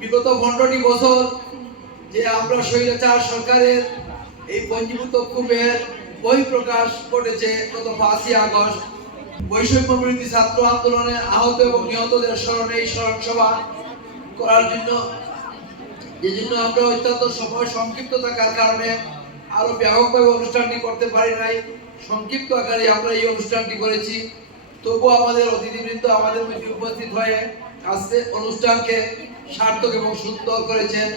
বিগত 15টি বছর যে আমরা স্বৈরাচার সরকারের এই পঞ্জীভূত ক্ষোভের বহিঃপ্রকাশ ঘটেছে গত 5ই আগস্ট বৈষম্য বিরোধী ছাত্র আন্দোলনে আহত এবং নিহতদের স্মরণে এই স্মরণ সভা করার জন্য আমরা অত্যন্ত সময় সংক্ষিপ্ত থাকার কারণে আরো ব্যাপকভাবে অনুষ্ঠানটি করতে পারি নাই। সংক্ষিপ্ত আকারে আমরা এই অনুষ্ঠানটি করেছি। তবু আমাদের অতিথিবৃন্দ আমাদের মধ্যে উপস্থিত হয়ে আজকে অনুষ্ঠানকে সার্থক এবং সুন্দর করেছেন।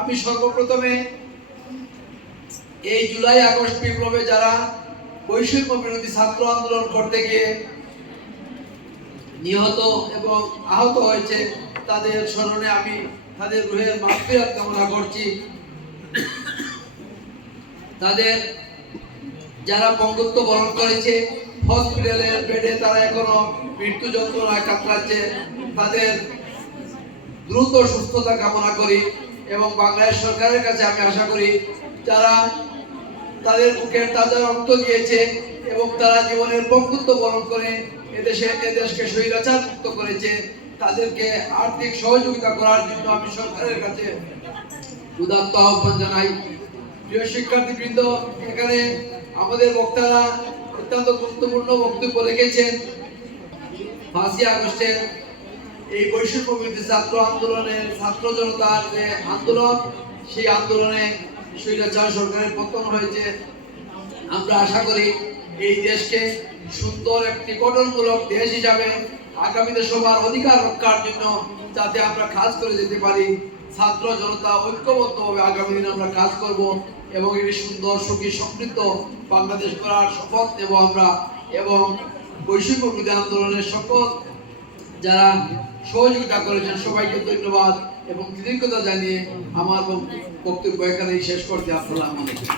আমি সর্বপ্রথমে এই জুলাই আগস্ট বিপ্লবে যারা বৈষম্য বিরোধী ছাত্র আন্দোলন করতে গিয়ে নিহত এবং আহত হয়েছে তাদের স্মরণে আমি তাদের রুহের মাগফিরাত কামনা করছি। তাদের যারা পঙ্গুত্ব বরণ করেছে, হসপিটালের বেডে তারা এখনো মৃত্যু যন্ত্রণায় কাতরাচ্ছে, তাদের দ্রুত সুস্থতা কামনা করি এবং বাংলাদেশ সরকারের কাছে আমি আশা করি যারা তাদের বুকের তাজা রক্ত দিয়েছে এবং তারা জীবনের পঙ্গুত্ব বরণ করে এদেশকে স্বৈরাচার মুক্ত করেছে, তাদেরকে আর্থিক সহযোগিতা করার জন্য আমি সরকারের কাছে উদাত্ত আহ্বান জানাই। প্রিয় শিক্ষার্থীবৃন্দ, এখানে আমাদের বক্তারা অত্যন্ত গুরুত্বপূর্ণ বক্তব্য রেখেছেন। 5ই আগস্টের এই বৈষম্য বিরোধী ছাত্র আন্দোলনের ছাত্র জনতার যে আন্দোলন, সেই আন্দোলনে স্বৈরাচার সরকারের পতন হয়েছে। আমরা আশা করি এই দেশকে সুন্দর একটি গঠনমূলক দেশ হিসাবে আগামীতে সবার অধিকার রক্ষার জন্য যাতে আমরা কাজ করে যেতে পারি, ছাত্র জনতা ঐক্যবদ্ধভাবে আগামী দিনে আমরা কাজ করব এবং একটি সুন্দর সুখী সমৃদ্ধ বাংলাদেশ করার শপথ নেব আমরা। এবং বৈষম্য বিরোধী আন্দোলনের সকল যারা সহযোগিতা করেছেন সবাইকে ধন্যবাদ এবং কৃতজ্ঞতা জানিয়ে আমার বক্তব্য এখানেই শেষ করতে। আসসালামু আলাইকুম।